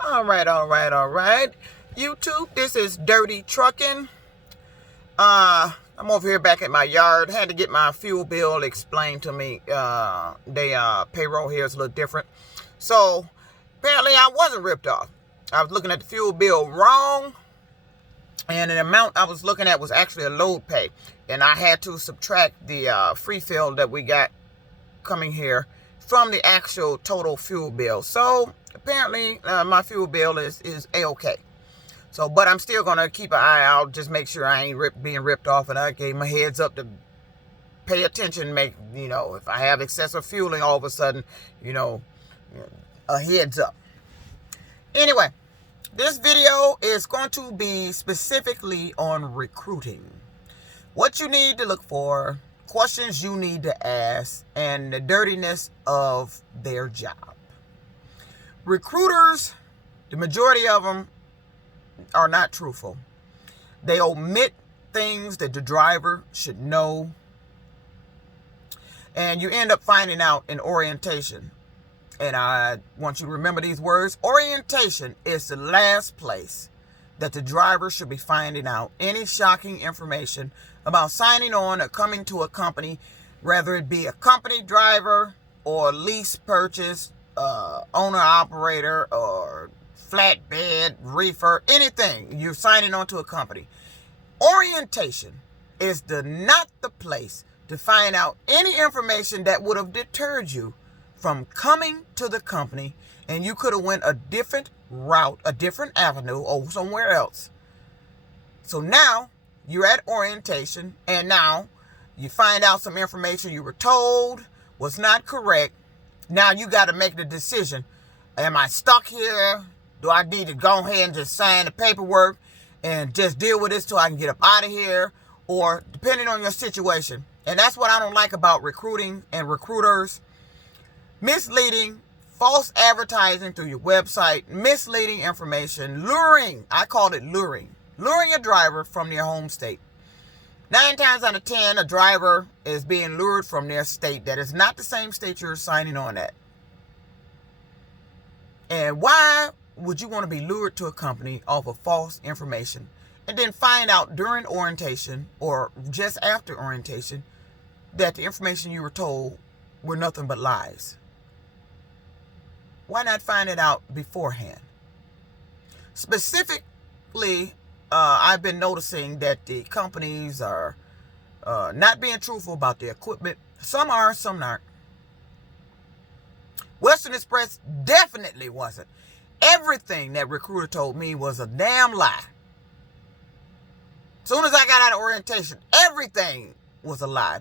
All right. YouTube, this is Dirty Truckin'. I'm over here back at my yard. Had to get my fuel bill explained to me. Payroll here is a little different. So, apparently I wasn't ripped off. I was looking at the fuel bill wrong. And the amount I was looking at was actually a load pay. And I had to subtract the free fill that we got coming here from the actual total fuel bill. So apparently my fuel bill is a-okay. So, but I'm still going to keep an eye out, just make sure I ain't being ripped off. And I gave my heads up to pay attention, if I have excessive fueling all of a sudden, a heads up. Anyway, this video is going to be specifically on recruiting. What you need to look for, questions you need to ask, and the dirtiness of their job. Recruiters, the majority of them are not truthful. They omit things that the driver should know. And you end up finding out in orientation. And I want you to remember these words. Orientation is the last place that the driver should be finding out any shocking information about signing on or coming to a company, whether it be a company driver or lease purchase, owner operator or flatbed, reefer, anything. You're signing on to a company. Orientation is not the place to find out any information that would have deterred you from coming to the company, and you could have went a different route, a different avenue, or somewhere else. So now you're at orientation, and now you find out some information you were told was not correct. Now you got to make the decision. Am I stuck here? Do I need to go ahead and just sign the paperwork and just deal with this till I can get up out of here? Or depending on your situation. And that's what I don't like about recruiting and recruiters. Misleading, false advertising through your website, misleading information, luring. I call it luring. Luring a driver from their home state. 9 times out of 10, a driver is being lured from their state that is not the same state you're signing on at. And why would you want to be lured to a company off of false information and then find out during orientation or just after orientation that the information you were told were nothing but lies? Why not find it out beforehand? Specifically, I've been noticing that the companies are not being truthful about their equipment. Some are, some aren't. Western Express definitely wasn't. Everything that recruiter told me was a damn lie. As soon as I got out of orientation, everything was a lie.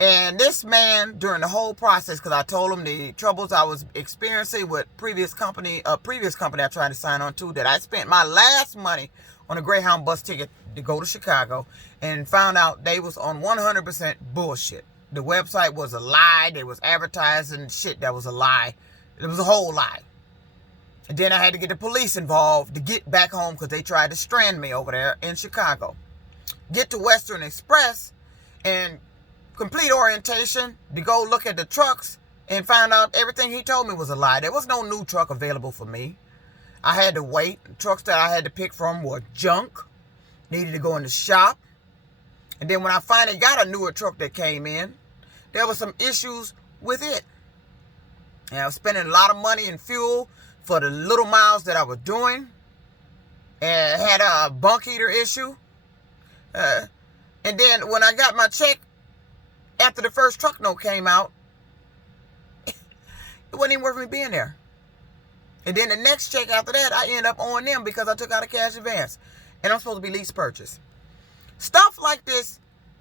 And this man, during the whole process, because I told him the troubles I was experiencing with previous company I tried to sign on to, that I spent my last money on a Greyhound bus ticket to go to Chicago, and found out they was on 100% bullshit. The website was a lie. They was advertising shit that was a lie. It was a whole lie. And then I had to get the police involved to get back home because they tried to strand me over there in Chicago. Get to Western Express and complete orientation to go look at the trucks, and found out everything he told me was a lie. There was no new truck available for me. I had to wait. The trucks that I had to pick from were junk. Needed to go in the shop. And then when I finally got a newer truck that came in, there were some issues with it. And I was spending a lot of money in fuel for the little miles that I was doing. And had a bunk heater issue. And then when I got my check, after the first truck note came out, it wasn't even worth me being there. And then the next check after that, I ended up owing them because I took out a cash advance. And I'm supposed to be lease purchase. Stuff like this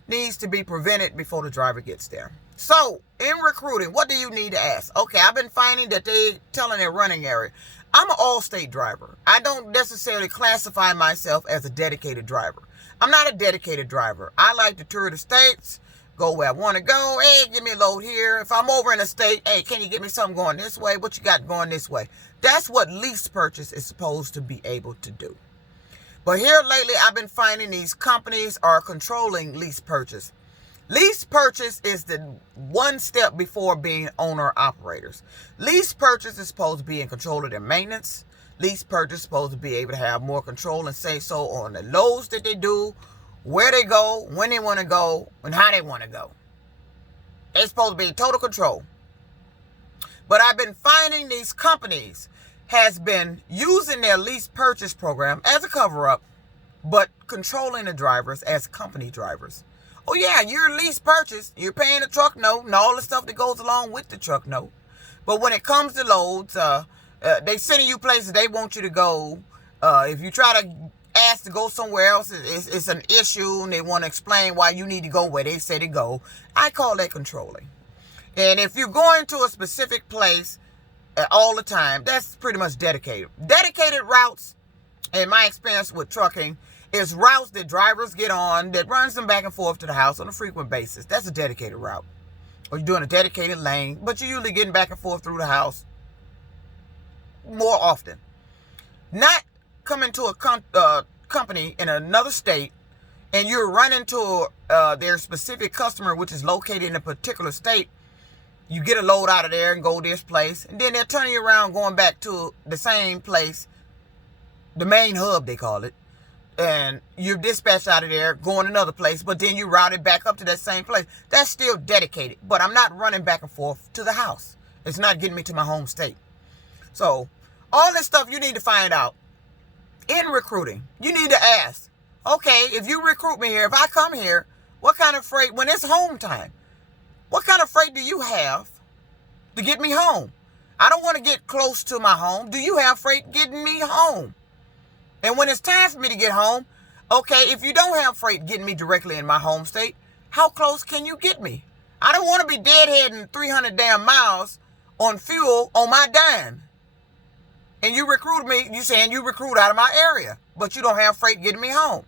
needs to be prevented before the driver gets there. So, in recruiting, what do you need to ask? Okay, I've been finding that they telling their running area. I'm an all-state driver. I don't necessarily classify myself as a dedicated driver. I'm not a dedicated driver. I like to tour the states, go where I want to go. Hey, give me a load here. If I'm over in a state, hey, can you get me something going this way? What you got going this way? That's what lease purchase is supposed to be able to do. But here lately, I've been finding these companies are controlling lease purchase. Lease purchase is the one step before being owner operators. Lease purchase is supposed to be in control of their maintenance, lease purchase supposed to be able to have more control and say so on the loads that they do, where they go, when they want to go, and how they want to go. It's supposed to be total control. But I've been finding these companies has been using their lease purchase program as a cover-up, but controlling the drivers as company drivers. Oh yeah, you're lease purchase, you're paying the truck note and all the stuff that goes along with the truck note. But when it comes to loads, they sending you places they want you to go. If you try to ask to go somewhere else, it's an issue, and they want to explain why you need to go where they say to go. I call that controlling. And if you're going to a specific place all the time, that's pretty much dedicated. Dedicated routes, in my experience with trucking, is routes that drivers get on that runs them back and forth to the house on a frequent basis. That's a dedicated route. Or you're doing a dedicated lane, but you're usually getting back and forth through the house more often. Not coming to a company in another state and you're running to their specific customer, which is located in a particular state. You get a load out of there and go this place, and then they're turning you around going back to the same place, the main hub they call it, and you're dispatched out of there going another place, but then you route it back up to that same place. That's still dedicated, but I'm not running back and forth to the house. It's not getting me to my home state. So all this stuff you need to find out in recruiting. You need to ask, okay, if you recruit me here, if I come here, what kind of freight, when it's home time, what kind of freight do you have to get me home? I don't want to get close to my home. Do you have freight getting me home? And when it's time for me to get home, okay, if you don't have freight getting me directly in my home state, how close can you get me? I don't want to be deadheading 300 damn miles on fuel on my dime. And you recruit me, you saying you recruit out of my area, but you don't have freight getting me home.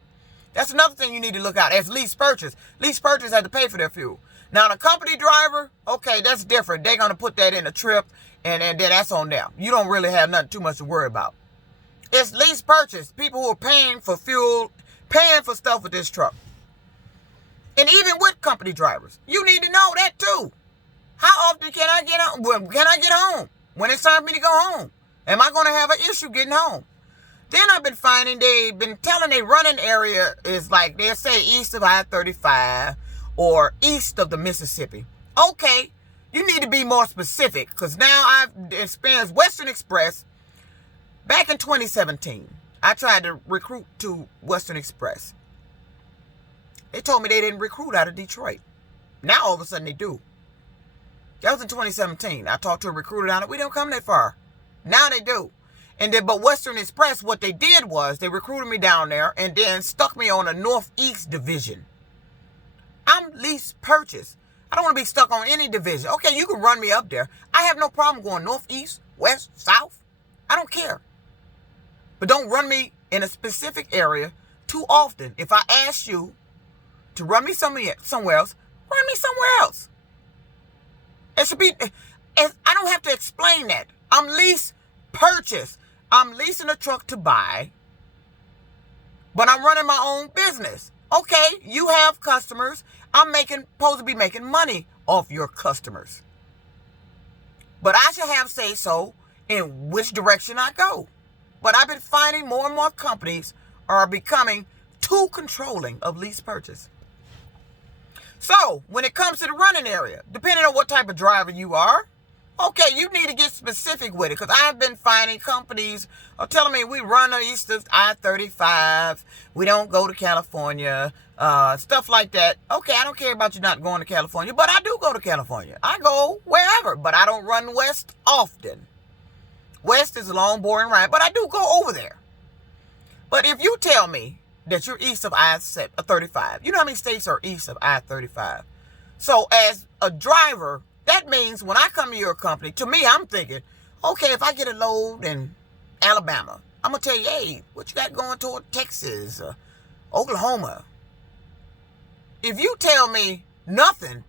That's another thing you need to look at as lease purchase. Lease purchase had to pay for their fuel. Now, the company driver, okay, that's different. They're going to put that in a trip, and then that's on them. You don't really have nothing too much to worry about. It's lease purchase. People who are paying for fuel, paying for stuff with this truck. And even with company drivers, you need to know that too. How often can I get home? When can I get home? When it's time for me to go home? Am I going to have an issue getting home? Then I've been finding they've been telling their running area is like, they'll say east of I-35 or east of the Mississippi. Okay, you need to be more specific, because now I've experienced Western Express. Back in 2017, I tried to recruit to Western Express. They told me they didn't recruit out of Detroit. Now all of a sudden they do. That was in 2017. I talked to a recruiter down there. We don't come that far. Now they do. And then, but Western Express, what they did was they recruited me down there and then stuck me on a Northeast division. I'm lease purchase. I don't want to be stuck on any division. Okay, you can run me up there. I have no problem going northeast, west, south. I don't care. But don't run me in a specific area too often. If I ask you to run me somewhere else, run me somewhere else. It should be, I don't have to explain that. I'm lease purchase. I'm leasing a truck to buy, but I'm running my own business. Okay, you have customers. I'm supposed to be making money off your customers. But I should have say so in which direction I go. But I've been finding more and more companies are becoming too controlling of lease purchase. So when it comes to the running area, depending on what type of driver you are, okay, you need to get specific with it, because I've been finding companies are telling me we run east of I-35, we don't go to California, stuff like that. Okay, I don't care about you not going to California, but I do go to California. I go wherever, but I don't run west often. West is a long, boring ride, but I do go over there. But if you tell me that you're east of I-35, you know how many states are east of I-35? So as a driver, that means when I come to your company, to me, I'm thinking, okay, if I get a load in Alabama, I'm going to tell you, hey, what you got going toward Texas, Oklahoma? If you tell me nothing,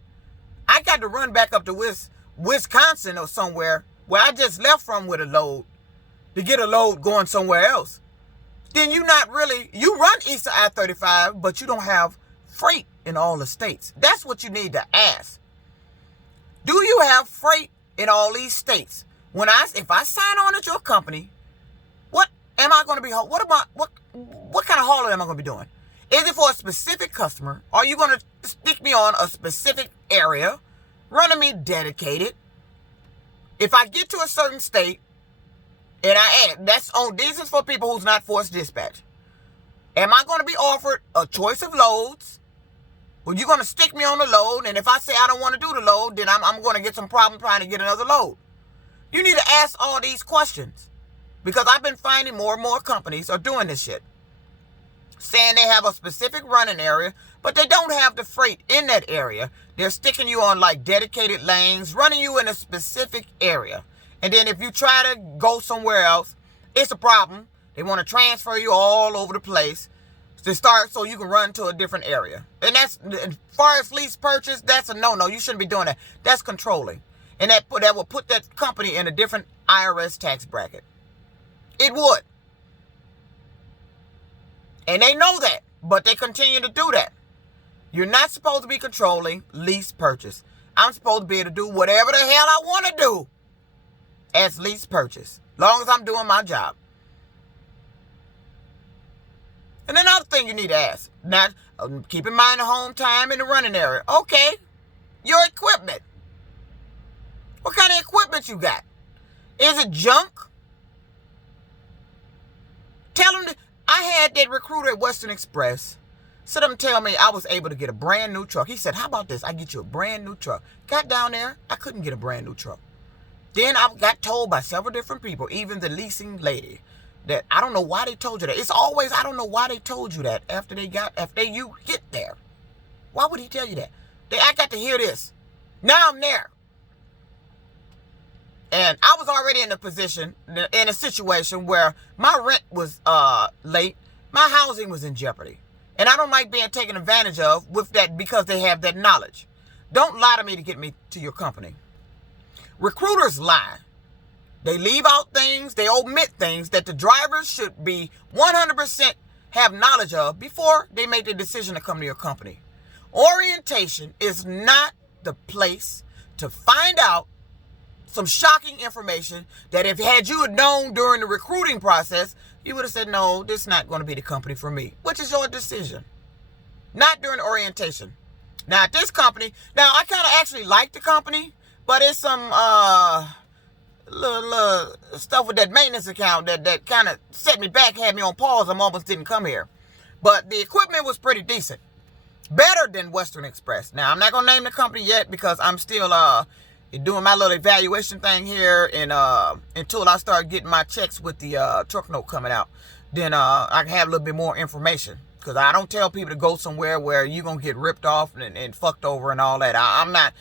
I got to run back up to Wisconsin or somewhere where I just left from with a load to get a load going somewhere else. Then you run east of I-35, but you don't have freight in all the states. That's what you need to ask. Do you have freight in all these states? If I sign on at your company, going to be, what kind of hauling am I going to be doing? Is it for a specific customer? Are you going to stick me on a specific area, running me dedicated? If I get to a certain state, and this is for people who's not forced dispatch. Am I going to be offered a choice of loads? Or you going to stick me on the load, and if I say I don't want to do the load, then I'm going to get some problem trying to get another load. You need to ask all these questions, because I've been finding more and more companies are doing this shit. Saying they have a specific running area, but they don't have the freight in that area. They're sticking you on like dedicated lanes, running you in a specific area. And then if you try to go somewhere else, it's a problem. They want to transfer you all over the place to start so you can run to a different area. And that's, as far as lease purchase, that's a no-no. You shouldn't be doing that. That's controlling. And that will put that company in a different IRS tax bracket. It would. And they know that, but they continue to do that. You're not supposed to be controlling lease purchase. I'm supposed to be able to do whatever the hell I want to do as lease purchase, long as I'm doing my job. And another thing you need to ask, now keep in mind the home time and the running area. Okay, your equipment. What kind of equipment you got? Is it junk? Tell them I had that recruiter at Western Express sit up and tell me I was able to get a brand new truck. He said, how about this? I get you a brand new truck. Got down there, I couldn't get a brand new truck. Then I got told by several different people, even the leasing lady, that I don't know why they told you that. It's always, I don't know why they told you that after you get there. Why would he tell you that? I got to hear this. Now I'm there. And I was already in a situation where my rent was late. My housing was in jeopardy. And I don't like being taken advantage of with that because they have that knowledge. Don't lie to me to get me to your company. Recruiters lie. They leave out things, they omit things that the drivers should be 100% have knowledge of before they make the decision to come to your company. Orientation is not the place to find out some shocking information that if you had known during the recruiting process, you would have said, no, this is not going to be the company for me, which is your decision. Not during orientation. Now, at this company, I kind of actually like the company, but it's some little stuff with that maintenance account that kind of set me back, had me on pause. I almost didn't come here. But the equipment was pretty decent. Better than Western Express. Now, I'm not going to name the company yet because I'm still doing my little evaluation thing here, and until I start getting my checks with the Truckn coming out, then I can have a little bit more information. Because I don't tell people to go somewhere where you're gonna get ripped off and fucked over and all that. I'm not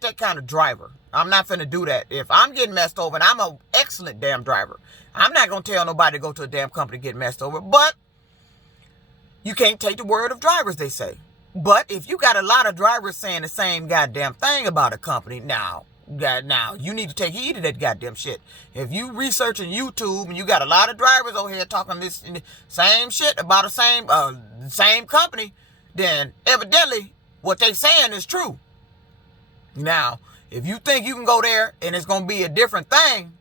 that kind of driver. I'm not finna do that. If I'm getting messed over, and I'm an excellent damn driver, I'm not gonna tell nobody to go to a damn company to get messed over. But you can't take the word of drivers, they say. But if you got a lot of drivers saying the same goddamn thing about a company, now you need to take heed of that goddamn shit. If you researching YouTube and you got a lot of drivers over here talking this same shit about the same company, then evidently what they saying is true. Now, if you think you can go there and it's gonna be a different thing,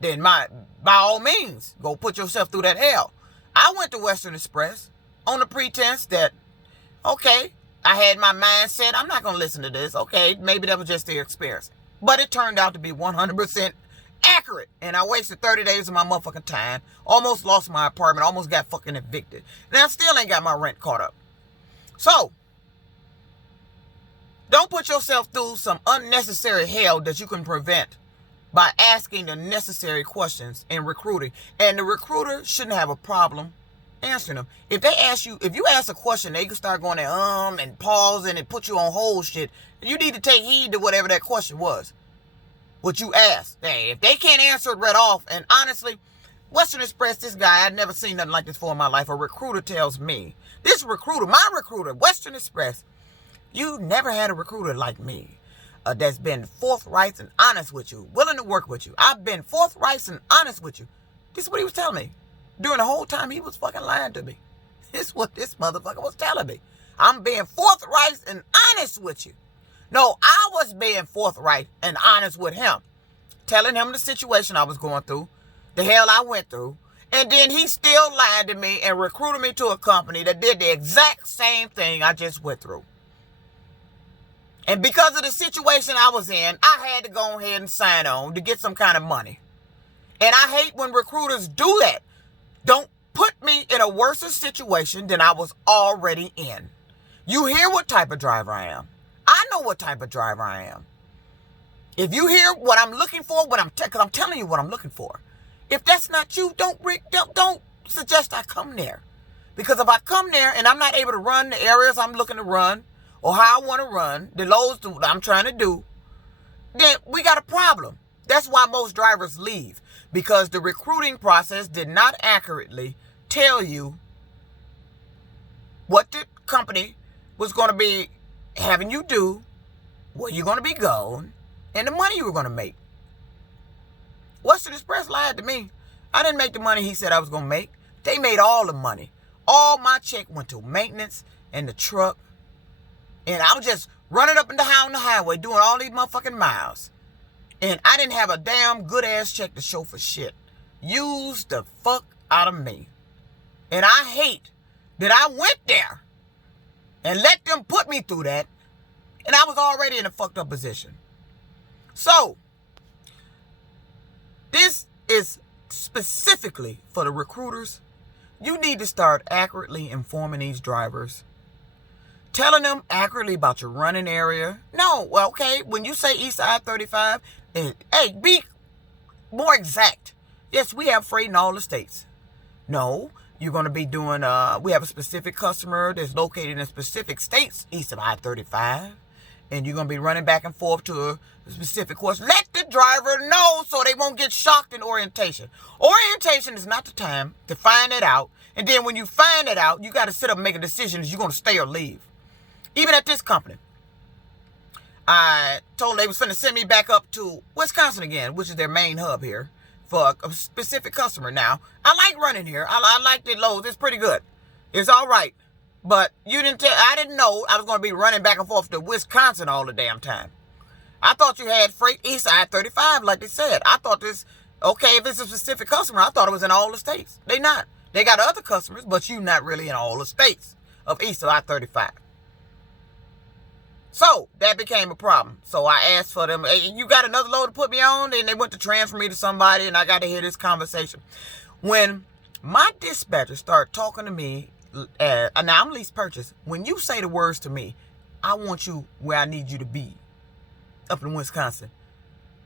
then by all means, go put yourself through that hell. I went to Western Express on the pretense that, okay, I had my mindset, I'm not gonna listen to this. Okay, maybe that was just their experience. But it turned out to be 100% accurate. And I wasted 30 days of my motherfucking time. Almost lost my apartment. Almost got fucking evicted. And I still ain't got my rent caught up. So, don't put yourself through some unnecessary hell that you can prevent by asking the necessary questions in recruiting. And the recruiter shouldn't have a problem answering them. If you ask a question, they can start going there, and pause and put you on hold shit. You need to take heed to whatever that question was. What you asked. Hey, if they can't answer it right off, and honestly, Western Express, this guy, I'd never seen nothing like this before in my life. A recruiter tells me, my recruiter, Western Express, you never had a recruiter like me that's been forthright and honest with you, willing to work with you. I've been forthright and honest with you. This is what he was telling me. During the whole time, he was fucking lying to me. This is what this motherfucker was telling me. I'm being forthright and honest with you. No, I was being forthright and honest with him. Telling him the situation I was going through, the hell I went through, And then he still lied to me and recruited me to a company that did the exact same thing I just went through. And because of the situation I was in, I had to go ahead and sign on to get some kind of money. And I hate when recruiters do that. Don't put me in a worse situation than I was already in. You hear what type of driver I am. I know what type of driver I am. If you hear what I'm looking for, because I'm telling you what I'm looking for. If that's not you, don't suggest I come there. Because if I come there and I'm not able to run the areas I'm looking to run or how I want to run, the loads that I'm trying to do, then we got a problem. That's why most drivers leave. Because the recruiting process did not accurately tell you what the company was going to be having you do, where you're going to be going, and the money you were going to make. Western Express lied to me. I didn't make the money he said I was going to make. They made all the money. All my check went to maintenance and the truck. And I was just running up and down the highway doing all these motherfucking miles. And I didn't have a damn good ass check to show for shit. Use the fuck out of me. And I hate that I went there and let them put me through that. And I was already in a fucked up position. So, this is specifically for the recruiters. You need to start accurately informing these drivers. Telling them accurately about your running area. No, well, okay, when you say East Side 35, hey, be more exact. Yes, we have freight in all the states. No, you're going to be doing, we have a specific customer that's located in specific states east of I-35. And you're going to be running back and forth to a specific course. Let the driver know so they won't get shocked in orientation. Orientation is not the time to find it out. And then when you find it out, you got to sit up and make a decision if you're going to stay or leave. Even at this company, I told them they was finna send me back up to Wisconsin again, which is their main hub here, for a specific customer. Now, I like running here. I like the loads. It's pretty good. It's all right. But I didn't know I was going to be running back and forth to Wisconsin all the damn time. I thought you had freight east side 35, like they said. I thought this, okay, if it's a specific customer, I thought it was in all the states. They not. They got other customers, but you not really in all the states of east of I-35. So, that became a problem. So, I asked for them, hey, you got another load to put me on? And they went to transfer me to somebody, and I got to hear this conversation. When my dispatcher started talking to me, now I'm lease purchase. When you say the words to me, I want you where I need you to be, up in Wisconsin,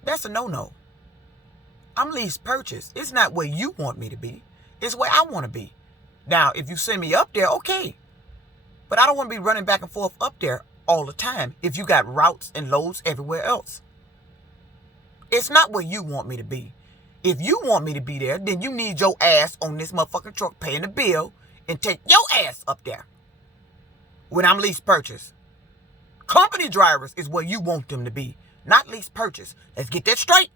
that's a no-no. I'm lease purchase. It's not where you want me to be. It's where I want to be. Now, if you send me up there, okay. But I don't want to be running back and forth up there all the time if you got routes and loads everywhere else. It's not where you want me to be. If you want me to be there, then you need your ass on this motherfucking truck paying the bill and take your ass up there when I'm lease purchase. Company drivers is where you want them to be, not lease purchase. Let's get that straight.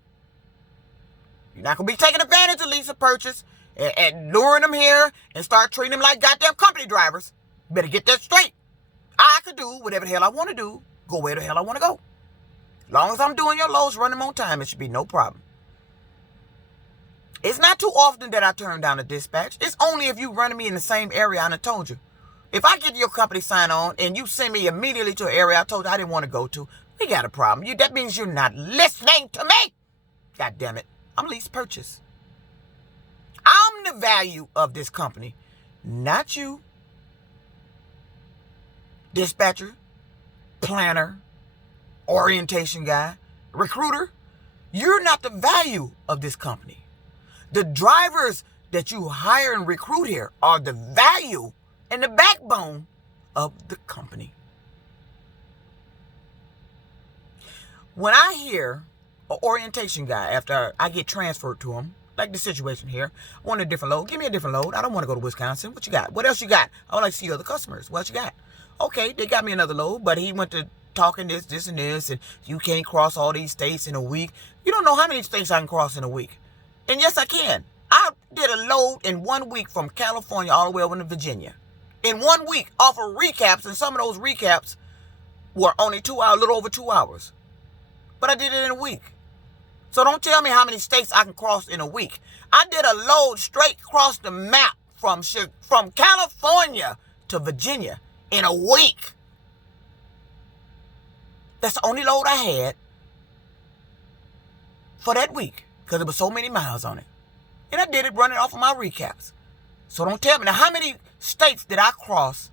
You're not going to be taking advantage of lease purchase and luring them here and start treating them like goddamn company drivers. You better get that straight. I could do whatever the hell I want to do, go where the hell I want to go. As long as I'm doing your loads, running them on time, it should be no problem. It's not too often that I turn down a dispatch. It's only if you running me in the same area I done told you. If I get your company sign on and you send me immediately to an area I told you I didn't want to go to, we got a problem. That means you're not listening to me. God damn it. I'm lease purchase. I'm the value of this company, not you. Dispatcher, planner, orientation guy, recruiter. You're not the value of this company. The drivers that you hire and recruit here are the value and the backbone of the company. When I hear an orientation guy, after I get transferred to him, like the situation here, I want a different load. Give me a different load. I don't want to go to Wisconsin. What you got? What else you got? I would like to see other customers. What you got? Okay, they got me another load, but he went to talking this, and this, and you can't cross all these states in a week. You don't know how many states I can cross in a week. And yes, I can. I did a load in 1 week from California all the way over to Virginia. In 1 week, off of recaps, and some of those recaps were only 2 hours, a little over 2 hours. But I did it in a week. So don't tell me how many states I can cross in a week. I did a load straight across the map from California to Virginia in a week. That's the only load I had for that week because there were so many miles on it. And I did it running off of my recaps. So don't tell me. Now, how many states did I cross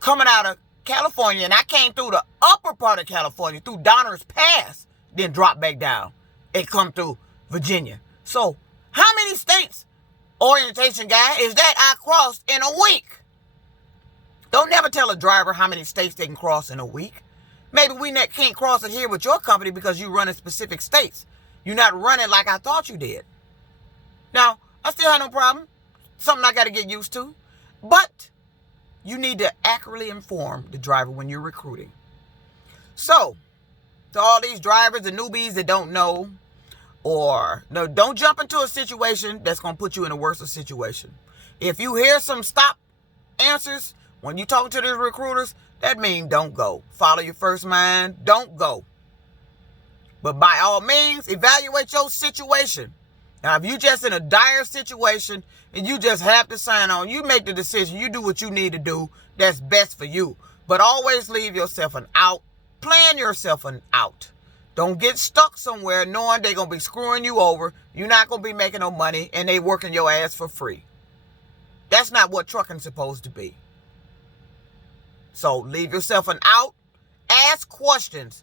coming out of California? And I came through the upper part of California, through Donner's Pass, then dropped back down and come through Virginia. So how many states, orientation guy, is that I crossed in a week? Don't never tell a driver how many states they can cross in a week. Maybe we can't cross it here with your company because you run in specific states. You're not running like I thought you did. Now, I still have no problem. Something I got to get used to. But you need to accurately inform the driver when you're recruiting. So, to all these drivers and newbies that don't know, or no, don't jump into a situation that's going to put you in a worse situation. If you hear some stop answers when you talk to the recruiters, that means don't go. Follow your first mind. Don't go. But by all means, evaluate your situation. Now, if you're just in a dire situation and you just have to sign on, you make the decision. You do what you need to do. That's best for you. But always leave yourself an out. Plan yourself an out. Don't get stuck somewhere knowing they're going to be screwing you over. You're not going to be making no money and they working your ass for free. That's not what trucking's supposed to be. So leave yourself an out. Ask questions.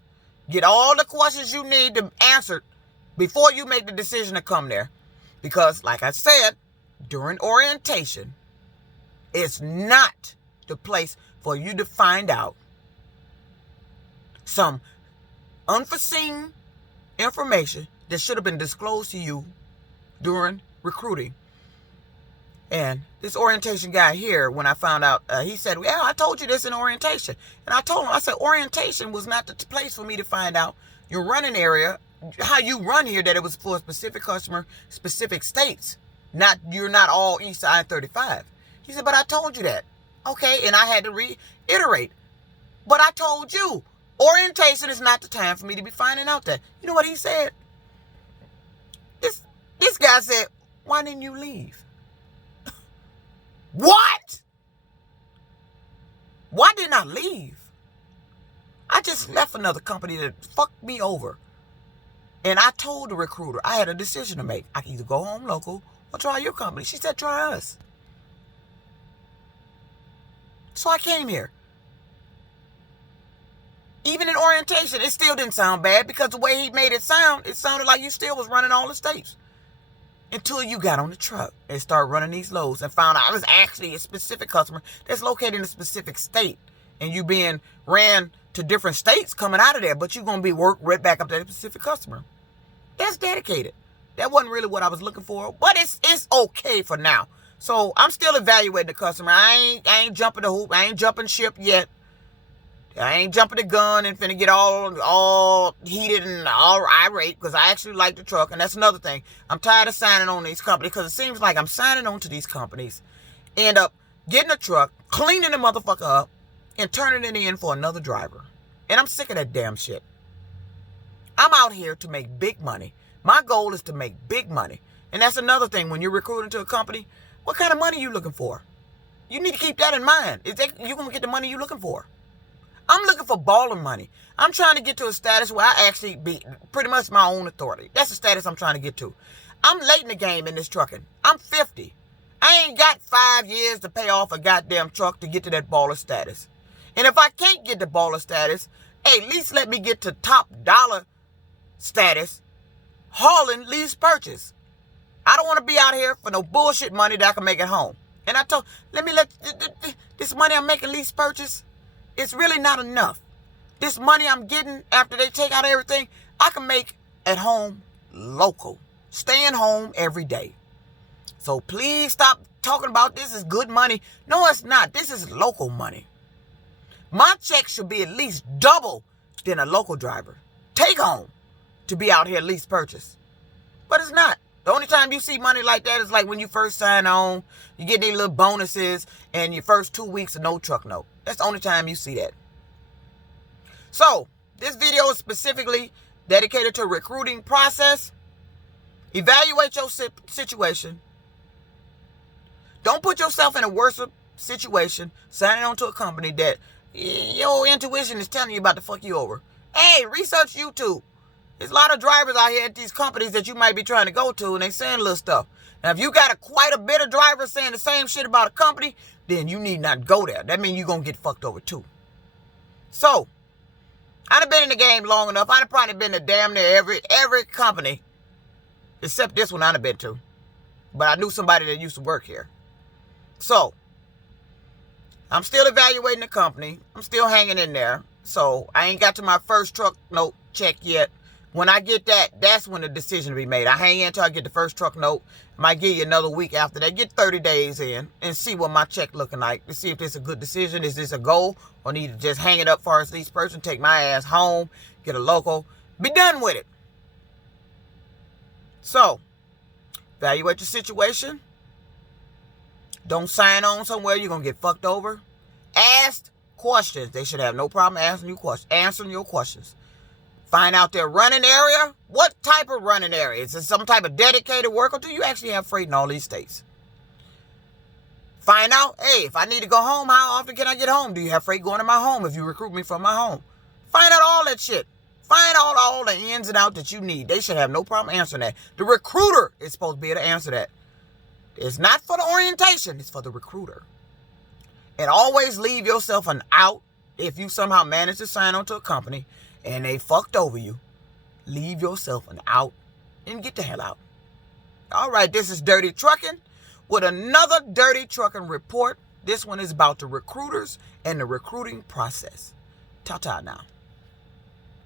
Get all the questions you need to answer before you make the decision to come there. Because like I said, during orientation, it's not the place for you to find out some unforeseen information that should have been disclosed to you during recruiting. And this orientation guy here, when I found out, he said, well, I told you this in orientation. And I told him, I said, orientation was not the place for me to find out your running area, how you run here, that it was for a specific customer, specific states. You're not all east of I-35. He said, but I told you that. Okay, and I had to reiterate. But I told you, orientation is not the time for me to be finding out that. You know what he said? This guy said, why didn't you leave? What? Why didn't I leave? I just left another company that fucked me over. And I told the recruiter I had a decision to make. I can either go home local or try your company. She said, try us. So I came here. Even in orientation, it still didn't sound bad because the way he made it sounded like you still was running all the states. Until you got on the truck and started running these loads and found out I was actually a specific customer that's located in a specific state. And you being ran to different states coming out of there, but you're going to be worked right back up to that specific customer. That's dedicated. That wasn't really what I was looking for, but it's okay for now. So I'm still evaluating the customer. I ain't jumping the hoop. I ain't jumping ship yet. I ain't jumping the gun and finna get all heated and all irate because I actually like the truck. And that's another thing. I'm tired of signing on these companies because it seems like I'm signing on to these companies, end up getting a truck, cleaning the motherfucker up, and turning it in for another driver. And I'm sick of that damn shit. I'm out here to make big money. My goal is to make big money. And that's another thing. When you're recruiting to a company, what kind of money are you looking for? You need to keep that in mind. You're going to get the money you're looking for. I'm looking for baller money. I'm trying to get to a status where I actually be pretty much my own authority. That's the status I'm trying to get to. I'm late in the game in this trucking. I'm 50. I ain't got 5 years to pay off a goddamn truck to get to that baller status. And if I can't get the baller status, hey, at least let me get to top dollar status, hauling lease purchase. I don't want to be out here for no bullshit money that I can make at home. And I told, this money I'm making lease purchase, it's really not enough. This money I'm getting after they take out everything, I can make at home local. Staying home every day. So please stop talking about this is good money. No, it's not. This is local money. My check should be at least double than a local driver. Take home to be out here lease purchase. But it's not. The only time you see money like that is like when you first sign on, you get these little bonuses and your first 2 weeks of no truck note. That's the only time you see that. So, this video is specifically dedicated to recruiting process. Evaluate your situation. Don't put yourself in a worse situation signing on to a company that your intuition is telling you about to fuck you over. Hey, research YouTube. There's a lot of drivers out here at these companies that you might be trying to go to, and they saying little stuff. Now, if you got quite a bit of drivers saying the same shit about a company, then you need not go there. That means you're going to get fucked over too. So, I'd have been in the game long enough. I'd have probably been to damn near every company, except this one I'd have been to. But I knew somebody that used to work here. So, I'm still evaluating the company. I'm still hanging in there. So, I ain't got to my first truck note check yet. When I get that, that's when the decision will be made. I hang in until I get the first truck note. I might give you another week after that. Get 30 days in and see what my check looking like. To see if this is a good decision. Is this a goal? Or need to just hang it up for a lease person, take my ass home, get a local, be done with it. So, evaluate your situation. Don't sign on somewhere you're going to get fucked over. Ask questions. They should have no problem answering your questions. Find out their running area. What type of running area? Is it some type of dedicated work, or do you actually have freight in all these states? Find out, hey, if I need to go home, how often can I get home? Do you have freight going to my home if you recruit me from my home? Find out all that shit. Find out all the ins and outs that you need. They should have no problem answering that. The recruiter is supposed to be able to answer that. It's not for the orientation. It's for the recruiter. And always leave yourself an out if you somehow manage to sign on to a company and they fucked over you. Leave yourself an out and get the hell out. All right, this is Dirty Truckin' with another Dirty Truckin' report. This one is about the recruiters and the recruiting process. Ta-ta now.